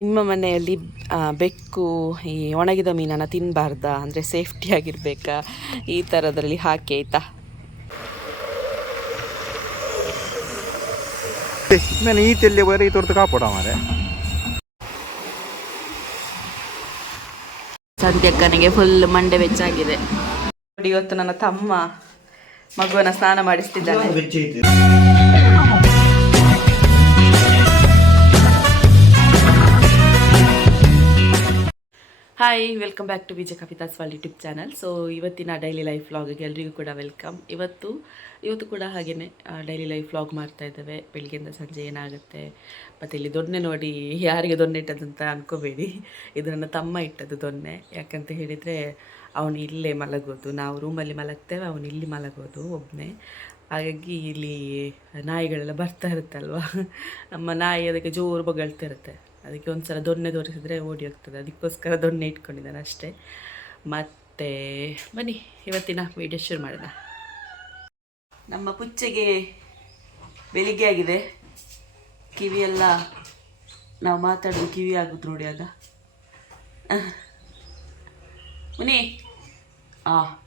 ನಿಮ್ಮ ಮನೆಯಲ್ಲಿ ಆ, ಬೆಕ್ಕು ಈ ಒಣಗಿದ ಮೀನನ್ನು ತಿನ್ನಬಾರ್ದಾ ಅಂದರೆ ಸೇಫ್ಟಿಯಾಗಿರಬೇಕಾ ಈ ಥರದ್ರಲ್ಲಿ ಹಾಕಿ ಆಯ್ತಾ? ನಾನು ಈ ತೆಲ್ಲಿ ಬರೀ ಈ ತೋರ್ತು ಕಾಪಾಡ ಮಾರೆ. ಸದ್ಯಕ್ಕನಿಗೆ ಫುಲ್ ಮಂಡೆ ಬೆಚ್ಚಾಗಿದೆ ನೋಡಿ ಇವತ್ತು ನನ್ನ ತಮ್ಮ ಮಗುವನ್ನ ಸ್ನಾನ ಮಾಡಿಸ್ತಿದ್ದಾನೆ. Hi welcome back to Vijaya Kavitha's wall YouTube channel so ಇವತ್ತಿನ ಡೈಲಿ ಲೈಫ್ ವ್ಲಾಗಿಗೆ ಎಲ್ರಿಗೂ ಕೂಡ ವೆಲ್ಕಮ್ ಇವತ್ತು ಇವತ್ತು ಕೂಡ ಹಾಗೆಯೇ ಡೈಲಿ ಲೈಫ್ ವ್ಲಾಗ್ ಮಾಡ್ತಾ ಇದ್ದೇವೆ. ಬೆಳಿಗ್ಗೆಯಿಂದ ಸಂಜೆ ಏನಾಗುತ್ತೆ? ಮತ್ತು ಇಲ್ಲಿ ದೊಣ್ಣೆ ನೋಡಿ ಯಾರಿಗೆ ದೊಣ್ಣೆ ಇಟ್ಟದಂತ ಅನ್ಕೋಬೇಡಿ. ಇದು ನನ್ನ ತಮ್ಮ ಇಟ್ಟದ್ದು ದೊಣ್ಣೆ. ಯಾಕಂತ ಹೇಳಿದರೆ, ಅವನು ಇಲ್ಲೇ ಮಲಗೋದು. ನಾವು ರೂಮಲ್ಲಿ ಮಲಗ್ತೇವೆ, ಅವನು ಇಲ್ಲಿ ಮಲಗೋದು ಒಬ್ಬನೇ ಹಾಗಾಗಿ ಇಲ್ಲಿ ನಾಯಿಗಳೆಲ್ಲ ಬರ್ತಾ ಇರುತ್ತಲ್ವ? ನಮ್ಮ ನಾಯಿ ಅದಕ್ಕೆ ಜೋರು ಬೊಗಳ್ತಾ ಅದಕ್ಕೆ ಒಂದ್ಸಲ ದೊಣ್ಣೆ ತೋರಿಸಿದ್ರೆ ಓಡಿ ಹೋಗ್ತದೆ. ಅದಕ್ಕೋಸ್ಕರ ದೊಣ್ಣೆ ಇಟ್ಕೊಂಡಿದ್ದಾನೆ ಅಷ್ಟೇ. ಮತ್ತೆ ಬನ್ನಿ, ಇವತ್ತಿನ ವೀಡಿಯೋ ಶುರು ಮಾಡೋಣ. ನಮ್ಮ ಪುಚ್ಚೆಗೆ ಬೆಳಿಗ್ಗೆ ಆಗಿದೆ. ಕಿವಿಯೆಲ್ಲ ನಾವು ಮಾತಾಡೋದು ಕಿವಿ ಆಗುತ್ತೆ ನೋಡಿ ಆಗ. ಮುನಿ. ಆ.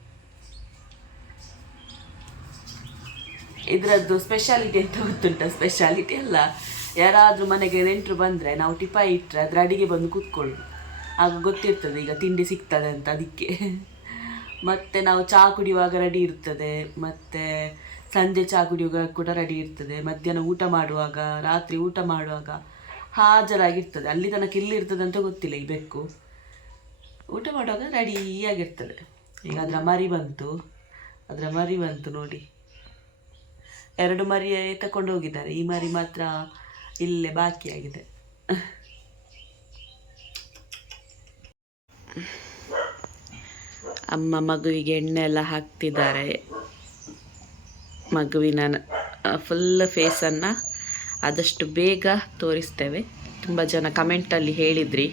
ಇದರದ್ದು ಸ್ಪೆಷಾಲಿಟಿ ಅಂತ ಗೊತ್ತುಂಟ? ಸ್ಪೆಷಾಲಿಟಿ ಅಲ್ಲ. ಯಾರಾದರೂ ಮನೆಗೆ ನೆಂಟರು ಬಂದರೆ ನಾವು ಟಿಪಾಯಿ ಇಟ್ಟರೆ ಅದರ ಅಡಿಗೆ ಬಂದು ಕೂತ್ಕೊಳ್ಳೋದು. ಆಗ ಗೊತ್ತಿರ್ತದೆ, ಈಗ ತಿಂಡಿ ಸಿಗ್ತದೆ ಅಂತ ಅದಕ್ಕೆ. ಮತ್ತು ನಾವು ಚಹಾ ಕುಡಿಯುವಾಗ ರೆಡಿ ಇರ್ತದೆ, ಮತ್ತು ಸಂಜೆ ಚಹಾ ಕುಡಿಯುವಾಗ ಕೂಡ ರೆಡಿ ಇರ್ತದೆ, ಮಧ್ಯಾಹ್ನ ಊಟ ಮಾಡುವಾಗ, ರಾತ್ರಿ ಊಟ ಮಾಡುವಾಗ ಹಾಜರಾಗಿರ್ತದೆ. ಅಲ್ಲಿ ತನಕ ಇರ್ತದೆ ಅಂತ ಗೊತ್ತಿಲ್ಲ ಈ ಬೆಕ್ಕು. ಊಟ ಮಾಡುವಾಗ ರೆಡಿಯಾಗಿರ್ತದೆ ಈಗ ಅದರ ಮರಿ ಬಂತು, ಅದರ ಮರಿ ಬಂತು ನೋಡಿ. ಎರಡು ಮರಿ ತಕೊಂಡು ಹೋಗಿದ್ದಾರೆ ಈ ಮರಿ ಮಾತ್ರ ಇಲ್ಲೇ ಬಾಕಿಯಾಗಿದೆ ಅಮ್ಮ ಮಗುವಿಗೆ ಎಣ್ಣೆ ಎಲ್ಲ ಹಾಕ್ತಿದ್ದಾರೆ. ಮಗುವಿನ ಫುಲ್ ಫೇಸನ್ನು ಆದಷ್ಟು ಬೇಗ ತೋರಿಸ್ತೇವೆ. ತುಂಬ ಜನ ಕಮೆಂಟಲ್ಲಿ ಹೇಳಿದ್ರಿ,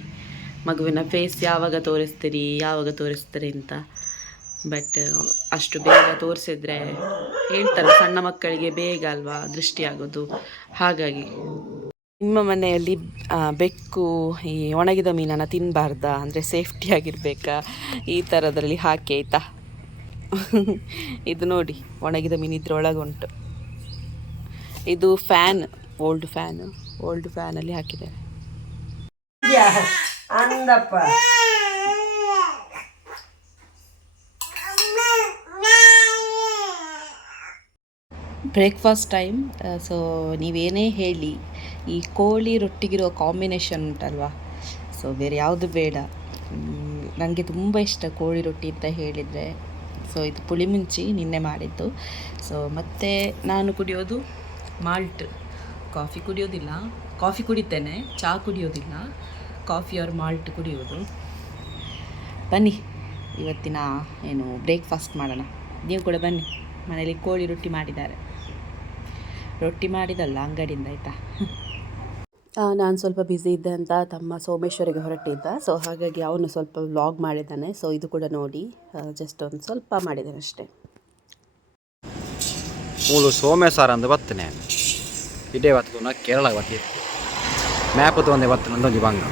ಮಗುವಿನ ಫೇಸ್ ಯಾವಾಗ ತೋರಿಸ್ತೀರಿ ಯಾವಾಗ ತೋರಿಸ್ತೀರಿ ಅಂತ. ಬಟ್ ಅಷ್ಟು ಬೇಗ ತೋರಿಸಿದ್ರೆ ಹೇಳ್ತಾರೆ ಸಣ್ಣ ಮಕ್ಕಳಿಗೆ ಬೇಗ ಅಲ್ವಾ ದೃಷ್ಟಿ ಆಗೋದು ಹಾಗಾಗಿ ನಿಮ್ಮ ಮನೆಯಲ್ಲಿ ಬೆಕ್ಕು ಈ ಒಣಗಿದ ಮೀನನ್ನು ತಿನ್ನಬಾರ್ದಾ ಅಂದರೆ ಸೇಫ್ಟಿಯಾಗಿರಬೇಕಾ ಈ ಥರದ್ರಲ್ಲಿ ಹಾಕಿ ಆಯಿತಾ? ಇದು ನೋಡಿ ಒಣಗಿದ ಮೀನು ಇದ್ರೊಳಗುಂಟು. ಇದು ಫ್ಯಾನ್ ಓಲ್ಡ್ ಫ್ಯಾನ್ ಓಲ್ಡ್ ಫ್ಯಾನಲ್ಲಿ ಹಾಕಿದ್ದಾರೆ. ಬ್ರೇಕ್ಫಾಸ್ಟ್ ಟೈಮ್ ಸೊ ನೀವೇನೇ ಹೇಳಿ, ಈ ಕೋಳಿ ರೊಟ್ಟಿಗಿರೋ ಕಾಂಬಿನೇಷನ್ ಉಂಟಲ್ವಾ? ಸೊ ಬೇರೆ ಯಾವುದು ಬೇಡ. ನನಗೆ ತುಂಬ ಇಷ್ಟ ಕೋಳಿ ರೊಟ್ಟಿ ಅಂತ ಹೇಳಿದರೆ. ಸೊ ಇದು ಪುಳಿಮುಂಚಿ ನಿನ್ನೆ ಮಾಡಿದ್ದು. ಸೊ ಮತ್ತು ನಾನು ಕುಡಿಯೋದು ಮಾಲ್ಟ್ ಕಾಫಿ ಕುಡಿಯೋದಿಲ್ಲ. ಕಾಫಿ ಕುಡಿತೇನೆ. ಚಹಾ ಕುಡಿಯೋದಿಲ್ಲ. ಕಾಫಿ ಆರ್ ಮಾಲ್ಟ್ ಕುಡಿಯೋದು. ಬನ್ನಿ, ಇವತ್ತಿನ ಏನು ಬ್ರೇಕ್ಫಾಸ್ಟ್ ಮಾಡೋಣ. ನೀವು ಕೂಡ ಬನ್ನಿ. ಮನೇಲಿ ಕೋಳಿ ರೊಟ್ಟಿ ಮಾಡಿದ್ದಾರೆ. ರೊಟ್ಟಿ ಮಾಡಿದಲ್ಲ ಅಂಗಡಿಯಿಂದ ಆಯಿತಾ? ನಾನು ಸ್ವಲ್ಪ ಬ್ಯುಸಿ ಇದ್ದೆ ಅಂತ ತಮ್ಮ ಸೋಮೇಶ್ವರಿಗೆ ಹೊರಟಿದ್ದ. ಸೊ ಹಾಗಾಗಿ ಅವನು ಸ್ವಲ್ಪ ವ್ಲಾಗ್ ಮಾಡಿದ್ದಾನೆ ಸೊ ಇದು ಕೂಡ ನೋಡಿ ಜಸ್ಟ್ ಒಂದು ಸ್ವಲ್ಪ ಮಾಡಿದ್ದಾನೆ ಅಷ್ಟೇ. ಮೂಲು ಸೋಮೇಶ್ವರ ಅಂದು ಬತ್ತನೆ ಇದೇ ಬತ್ತು ನಾ ಕೇರಳ ಬತ್ತಿ ಮ್ಯಾಪ್ ಒಂದೇ ಬತ್ತು ನಂದು ಬಂಗ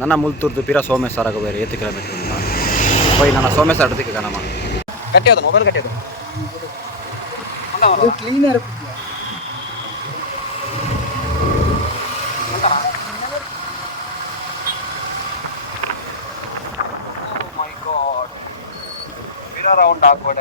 ನನ್ನ ಮುಲ್ತುರ್ದು ಪಿರ ಸೋಮೇಶ್ವರ ಬೇರೆ ಎತ್ತು ಕಿಲೋಮೀಟರ್ ಅಂತ ಹೋಯ್ ನನ್ನ ಸೋಮೇಶ್ವರ ದಿಕ್ಕ ಗಣಮ ಕಟ್ಟಿಯೋದು ಮೊಬೈಲ್ ಕಟ್ಟಿಯೋದು தான் வரும் க்ளீனாக இருக்கும் ரவுண்ட் ஆக்கோட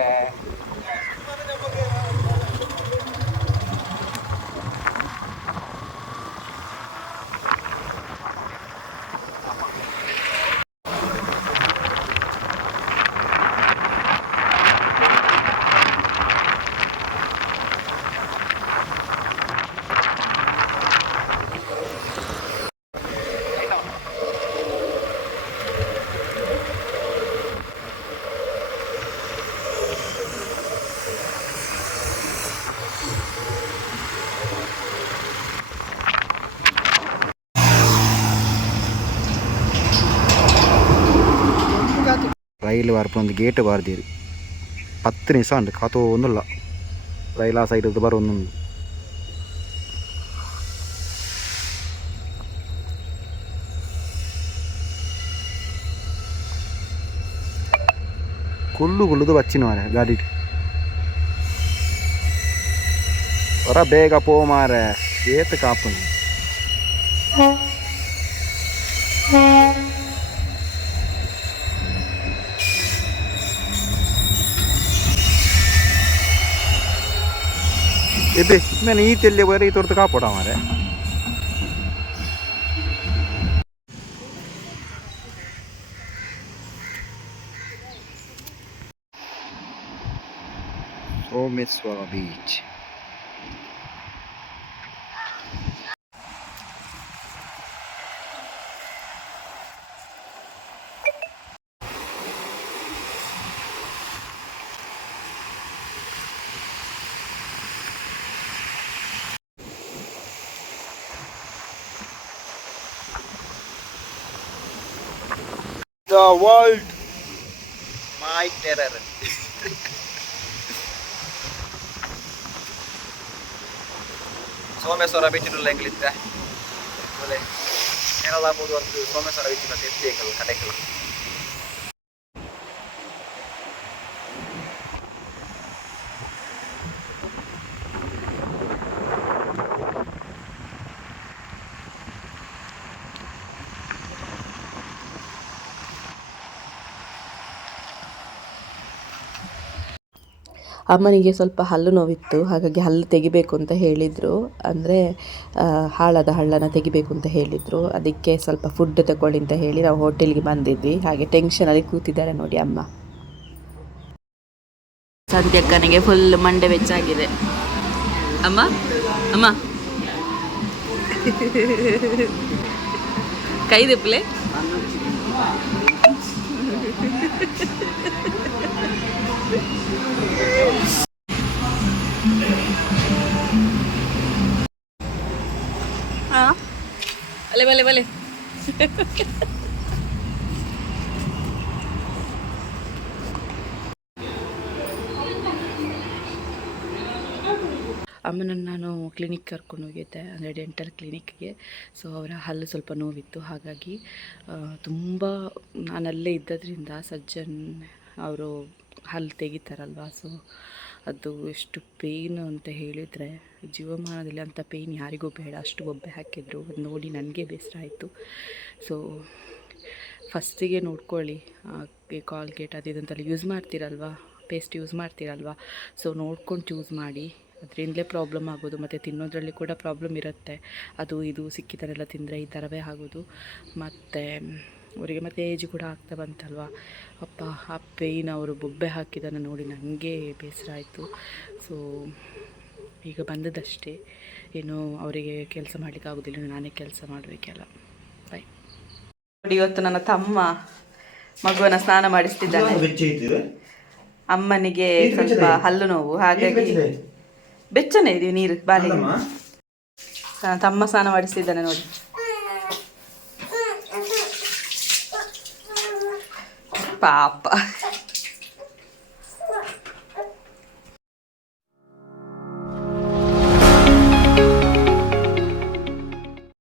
ರೈಲು ಬರ್ಪೊಂದು ಗೇಟ್ ಬಾರ್ದೀರು പത്ത് നിമിഷം ഉണ്ട് കാത്തൊന്നുമില്ല റെയിൽ ആ സൈഡിൽ ഇത് പറയൊന്നുണ്ട് കൊള്ളു കൊള്ളുത് വച്ചിന് മാരെ ഗാഡിട്ട് ഒറ ബേഗ പോമാരെ ഏത്ത് കാപ്പുണ്ട് ಏತ್ ಕಾಪುನಿ ಎಬೆ ನಾನು ಈ ತೆಲ್ಲಿ ಬರೀ ಈ ತೋರ್ತು ಕಾಪೋಟ ಮಾರೆ the world. My terror. Suomessa vitsinut lenkilittä. Kerrallaan muuttuu Suomessa vitsinut, ettei kalla kadekalla. ಅಮ್ಮನಿಗೆ ಸ್ವಲ್ಪ ಹಲ್ಲು ನೋವಿತ್ತು, ಹಾಗಾಗಿ ಹಲ್ಲು ತೆಗಿಬೇಕು ಅಂತ ಹೇಳಿದರು. ಅಂದರೆ ಹಾಳಾದ ಹಳ್ಳನ ತೆಗಿಬೇಕು ಅಂತ ಹೇಳಿದರು. ಅದಕ್ಕೆ ಸ್ವಲ್ಪ ಫುಡ್ ತಗೊಳ್ಳಿ ಅಂತ ಹೇಳಿ ನಾವು ಹೋಟೆಲ್ಗೆ ಬಂದಿದ್ವಿ. ಹಾಗೆ ಟೆನ್ಷನಲ್ಲಿ ಕೂತಿದ್ದಾರೆ ನೋಡಿ ಅಮ್ಮ. ಸದ್ಯಕ್ಕನಿಗೆ ಫುಲ್ ಮಂಡೆ ಬೆಚ್ಚಾಗಿದೆ ಅಮ್ಮ ಅಮ್ಮ. ಕೈ ಬಲೆ ಬಲೆ ಬಲೆ ಅಮ್ಮನನ್ನು ನಾನು ಕ್ಲಿನಿಕ್ ಕರ್ಕೊಂಡು ಹೋಗಿದ್ದೆ, ಅಂದರೆ ಡೆಂಟಲ್ ಕ್ಲಿನಿಕ್ಗೆ ಸೊ ಅವರ ಹಲ್ಲು ಸ್ವಲ್ಪ ನೋವಿತ್ತು. ಹಾಗಾಗಿ ತುಂಬ ನಾನಲ್ಲೇ ಇದ್ದದ್ರಿಂದ ಸಜ್ಜನ್ ಅವರು ಹಲ್ಲು ತೆಗಿತಾರಲ್ವ? ಸೊ ಅದು ಎಷ್ಟು ಪೇಯ್ನು ಅಂತ ಹೇಳಿದರೆ ಜೀವಮಾನದಲ್ಲಿ ಅಂಥ ಪೇಯ್ನ್ ಯಾರಿಗೂ ಬೇಡ. ಅಷ್ಟು ಒಬ್ಬೆ ಹಾಕಿದರು. ಅದು ನೋಡಿ ನನಗೆ ಬೇಸರ ಆಯಿತು. ಸೊ ಫಸ್ಟಿಗೆ ನೋಡ್ಕೊಳ್ಳಿ. ಕಾಲ್ಗೇಟ್ ಅದು ಇದಂತೆಲ್ಲ ಯೂಸ್ ಮಾಡ್ತೀರಲ್ವ? ಪೇಸ್ಟ್ ಯೂಸ್ ಮಾಡ್ತೀರಲ್ವ? ಸೊ ನೋಡ್ಕೊಂಡು ಚೂಸ್ ಮಾಡಿ. ಅದರಿಂದಲೇ ಪ್ರಾಬ್ಲಮ್ ಆಗೋದು. ಮತ್ತು ತಿನ್ನೋದ್ರಲ್ಲಿ ಕೂಡ ಪ್ರಾಬ್ಲಮ್ ಇರುತ್ತೆ. ಅದು ಇದು ಸಿಕ್ಕಿದರೆಲ್ಲ ತಿಂದರೆ ಈ ಥರವೇ ಆಗೋದು. ಮತ್ತು ಅವರಿಗೆ ಮತ್ತೆ ಏಜ್ ಕೂಡ ಆಗ್ತಾ ಬಂತಲ್ವ? ಅಪ್ಪ ಆ ಪೇಯ್ನ್ ಅವರು ಬೊಬ್ಬೆ ಹಾಕಿದ್ದನ್ನು ನೋಡಿ ನನಗೆ ಬೇಸರ ಆಯಿತು. ಸೊ ಈಗ ಬಂದದಷ್ಟೇ. ಏನು ಅವರಿಗೆ ಕೆಲಸ ಮಾಡಲಿಕ್ಕೆ ಆಗೋದಿಲ್ಲ ನಾನೇ ಕೆಲಸ ಮಾಡಬೇಕಲ್ಲ. ಬಾಯ್ ನೋಡಿ ಇವತ್ತು ನನ್ನ ತಮ್ಮ ಮಗುವನ್ನು ಸ್ನಾನ ಮಾಡಿಸ್ತಿದ್ದಾನೆ. ಅಮ್ಮನಿಗೆ ಸ್ವಲ್ಪ ಹಲ್ಲು ನೋವು. ಹಾಗಾಗಿ ಬೆಚ್ಚನೆ ಇದೆ ನೀರು ಬಾಲಿಗೆ ನನ್ನ ತಮ್ಮ ಸ್ನಾನ ಮಾಡಿಸ್ತಿದ್ದಾನೆ ನೋಡಿ. papa.